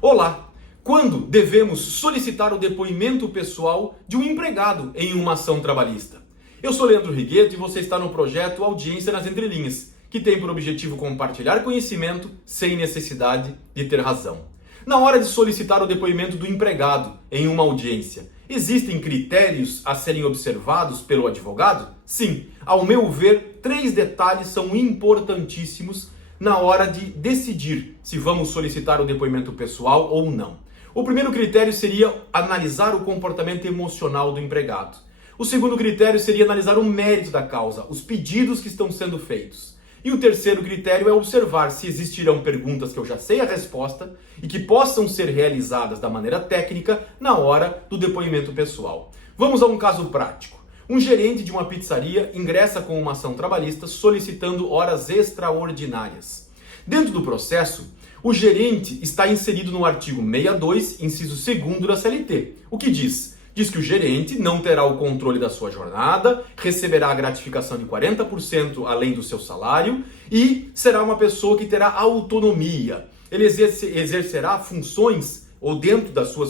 Olá! Quando devemos solicitar o depoimento pessoal de um empregado em uma ação trabalhista? Eu sou Leandro Rigueto e você está no projeto Audiência nas Entrelinhas, que tem por objetivo compartilhar conhecimento sem necessidade de ter razão. Na hora de solicitar o depoimento do empregado em uma audiência, existem critérios a serem observados pelo advogado? Sim, ao meu ver, 3 detalhes são importantíssimos na hora de decidir se vamos solicitar o depoimento pessoal ou não. O primeiro critério seria analisar o comportamento emocional do empregado. O segundo critério seria analisar o mérito da causa, os pedidos que estão sendo feitos. E o terceiro critério é observar se existirão perguntas que eu já sei a resposta e que possam ser realizadas da maneira técnica na hora do depoimento pessoal. Vamos a um caso prático. Um gerente de uma pizzaria ingressa com uma ação trabalhista solicitando horas extraordinárias. Dentro do processo, o gerente está inserido no artigo 62, inciso 2º da CLT, o que diz que o gerente não terá o controle da sua jornada, receberá a gratificação de 40% além do seu salário e será uma pessoa que terá autonomia. Ele exercerá funções, ou dentro da sua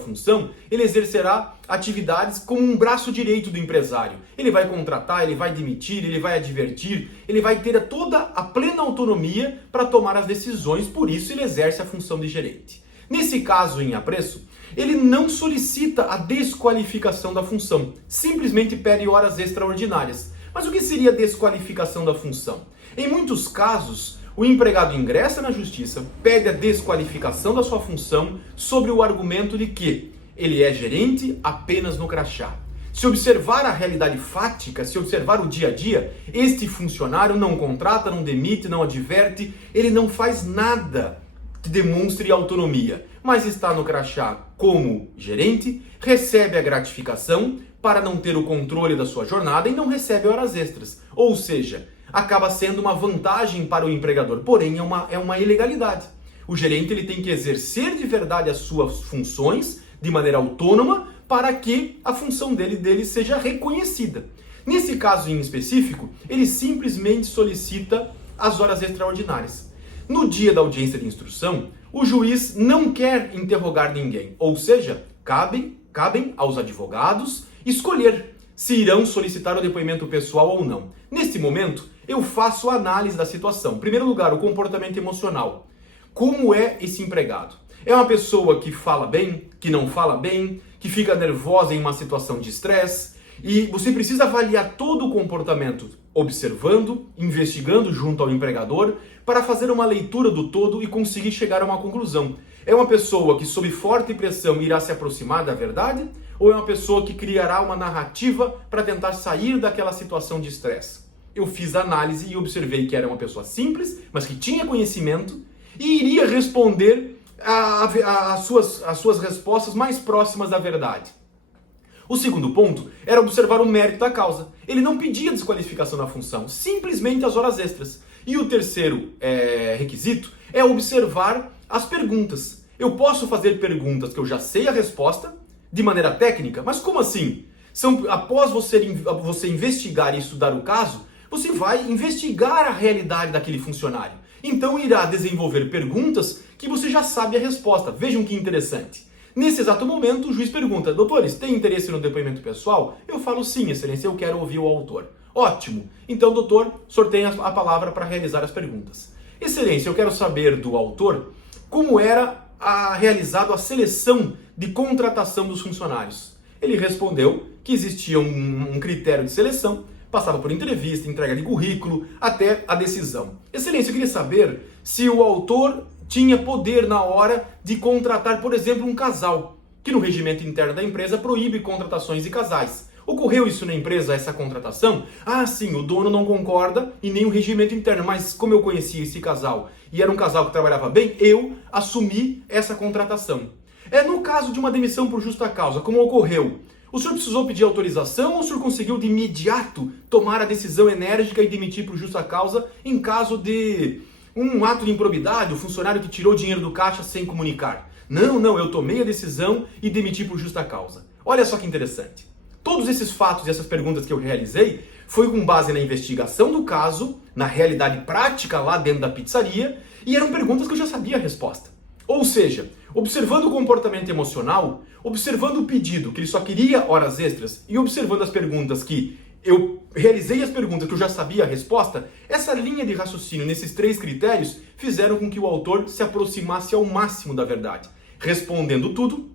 função, ele exercerá atividades como um braço direito do empresário. Ele vai contratar, ele vai demitir, ele vai advertir, ele vai ter toda a plena autonomia para tomar as decisões, por isso ele exerce a função de gerente. Nesse caso em apreço, ele não solicita a desqualificação da função, simplesmente pede horas extraordinárias. Mas o que seria desqualificação da função? Em muitos casos, o empregado ingressa na justiça, pede a desqualificação da sua função sobre o argumento de que ele é gerente apenas no crachá. Se observar a realidade fática, se observar o dia a dia, este funcionário não contrata, não demite, não adverte, ele não faz nada que demonstre autonomia, mas está no crachá como gerente, recebe a gratificação para não ter o controle da sua jornada e não recebe horas extras. Ou seja, acaba sendo uma vantagem para o empregador, porém é uma ilegalidade. O gerente ele tem que exercer de verdade as suas funções de maneira autônoma para que a função dele seja reconhecida. Nesse caso em específico, ele simplesmente solicita as horas extraordinárias. No dia da audiência de instrução, o juiz não quer interrogar ninguém, ou seja, cabem aos advogados escolher se irão solicitar o depoimento pessoal ou não. Neste momento, eu faço a análise da situação. Em primeiro lugar, o comportamento emocional. Como é esse empregado? É uma pessoa que fala bem, que não fala bem, que fica nervosa em uma situação de estresse? E você precisa avaliar todo o comportamento, observando, investigando junto ao empregador, para fazer uma leitura do todo e conseguir chegar a uma conclusão. É uma pessoa que, sob forte pressão, irá se aproximar da verdade? Ou é uma pessoa que criará uma narrativa para tentar sair daquela situação de estresse? Eu fiz a análise e observei que era uma pessoa simples, mas que tinha conhecimento e iria responder as suas respostas mais próximas da verdade. O segundo ponto era observar o mérito da causa. Ele não pedia desqualificação da função, simplesmente as horas extras. E o terceiro requisito é observar as perguntas. Eu posso fazer perguntas que eu já sei a resposta, de maneira técnica, mas como assim? Após você investigar e estudar o caso, você vai investigar a realidade daquele funcionário. Então irá desenvolver perguntas que você já sabe a resposta. Vejam que interessante. Nesse exato momento, o juiz pergunta: doutores, tem interesse no depoimento pessoal? Eu falo: sim, excelência, eu quero ouvir o autor. Ótimo. Então, doutor, sorteia a palavra para realizar as perguntas. Excelência, eu quero saber do autor como era realizada a seleção de contratação dos funcionários. Ele respondeu que existia um critério de seleção, passava por entrevista, entrega de currículo, até a decisão. Excelência, eu queria saber se o autor tinha poder na hora de contratar, por exemplo, um casal, que no regimento interno da empresa proíbe contratações de casais. Ocorreu isso na empresa, essa contratação? Ah, sim, o dono não concorda e nem o regimento interno, mas como eu conhecia esse casal e era um casal que trabalhava bem, eu assumi essa contratação. No caso de uma demissão por justa causa, como ocorreu? O senhor precisou pedir autorização ou o senhor conseguiu de imediato tomar a decisão enérgica e demitir por justa causa em caso de um ato de improbidade, o funcionário que tirou dinheiro do caixa sem comunicar? Não, eu tomei a decisão e demiti por justa causa. Olha só que interessante. Todos esses fatos e essas perguntas que eu realizei foi com base na investigação do caso, na realidade prática lá dentro da pizzaria, e eram perguntas que eu já sabia a resposta. Ou seja, observando o comportamento emocional, observando o pedido, que ele só queria horas extras, e observando as perguntas que eu realizei as perguntas que eu já sabia a resposta, essa linha de raciocínio nesses 3 critérios fizeram com que o autor se aproximasse ao máximo da verdade, respondendo tudo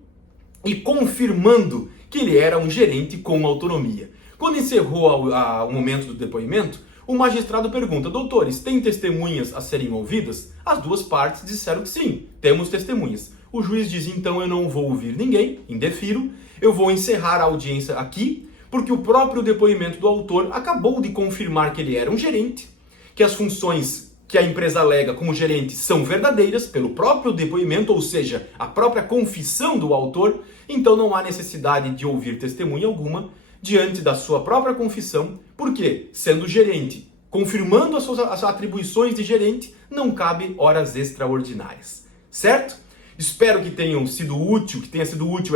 e confirmando que ele era um gerente com autonomia. Quando encerrou o momento do depoimento, o magistrado pergunta: doutores, tem testemunhas a serem ouvidas? As 2 partes disseram que sim, temos testemunhas. O juiz diz: então eu não vou ouvir ninguém, indefiro, eu vou encerrar a audiência aqui, porque o próprio depoimento do autor acabou de confirmar que ele era um gerente, que as funções que a empresa alega como gerente são verdadeiras pelo próprio depoimento, ou seja, a própria confissão do autor, então não há necessidade de ouvir testemunha alguma diante da sua própria confissão, porque, sendo gerente, confirmando as suas atribuições de gerente, não cabe horas extraordinárias. Certo? Espero que tenha sido útil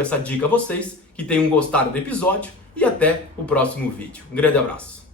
essa dica a vocês, que tenham gostado do episódio e até o próximo vídeo. Um grande abraço.